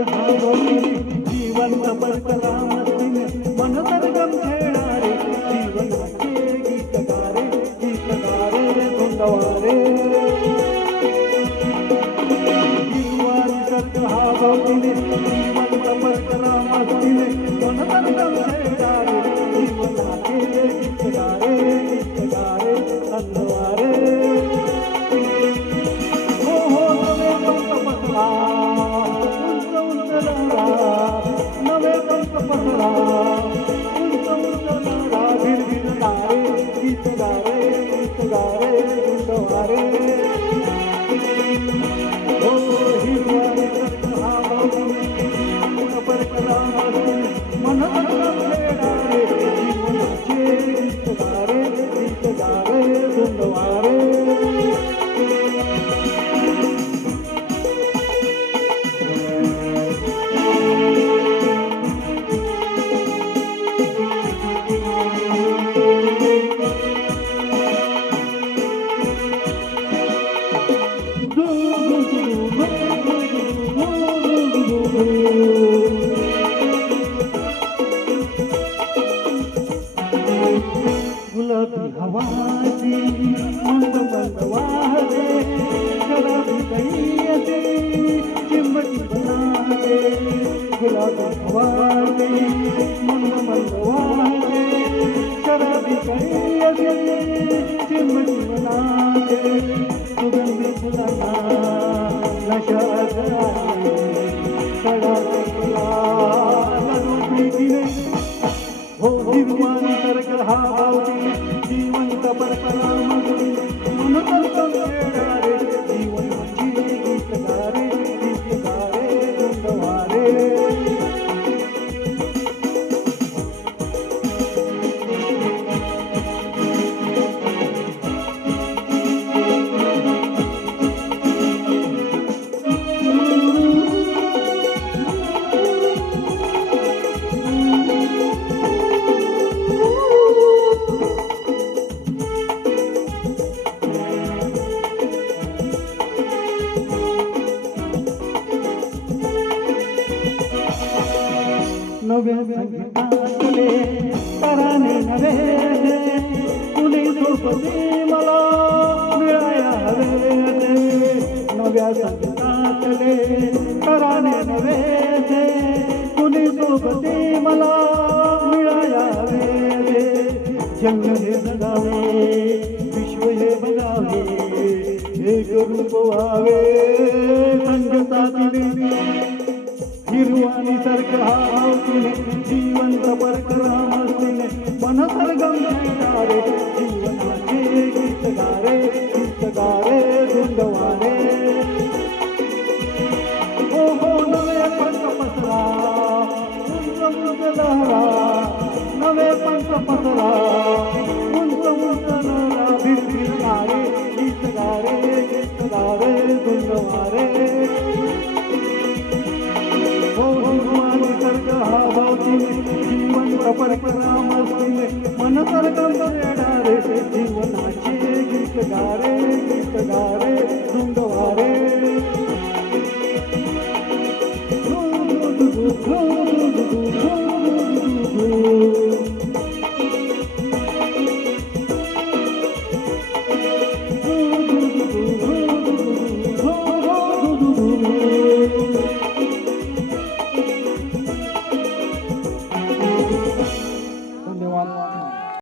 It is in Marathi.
जीवंत परकला मस्तीने मन सरगम खेळणारे जीवनाचे गीत गारे धुंदवारे जीवारी सर्ग हा भोवतीने जीवंत परकला मस्तीने मन सरगम खेळणारे जीवनाचे गीत गारे धुंदवारे नवे पंख पसरा उंच नारा भिरभिर तारे गीत गारे धुंदवारे हो हिरवारी हा भोवतीने परकला मस्तीने मन सरगम खेळणारे जीवनाचे गीत गारे धुंदवारे गुलाबी हवाची मंद मंद वाहते शराबी कैयते चिंबटी बनाते गुलाबी हवाची मंद मंद वाहते शराबी कैयते चिंबटी बनाते सुगंधी फुलांना नशा जाते सडाचे फुलांना प्रीतीने हो हिरवानी सर्ग हा भावतीने जीवंत परकला मस्तीने मन सरगम खेळणारे जीवनाची गीत गारे धुंदवारे नव्या संगीतातले तराने नवे कुणी सोबती मला मिळायला हवे नव्या संगीतातले तराने नवे कुणी सोबती मला मिळायला हवे जंग हे जगावे विश्व हे बघावे एक रूप व्हावे संगतातीने हिरवानी सर्ग हा भावतीने जीवंत परकला मस्तीने मन सरगम खेळणारे जीवनाचे गीत गारे धुंदवारे हो नवे पंख पसरा उंच लहरा नवे पंख पसरा उंच नारा भिरभिर तारे गीत गारे धुंदवारे जीवंत परकला मस्तीने मन सरगम खेळणारे जीवनाचे गीत गारे धुंदवारे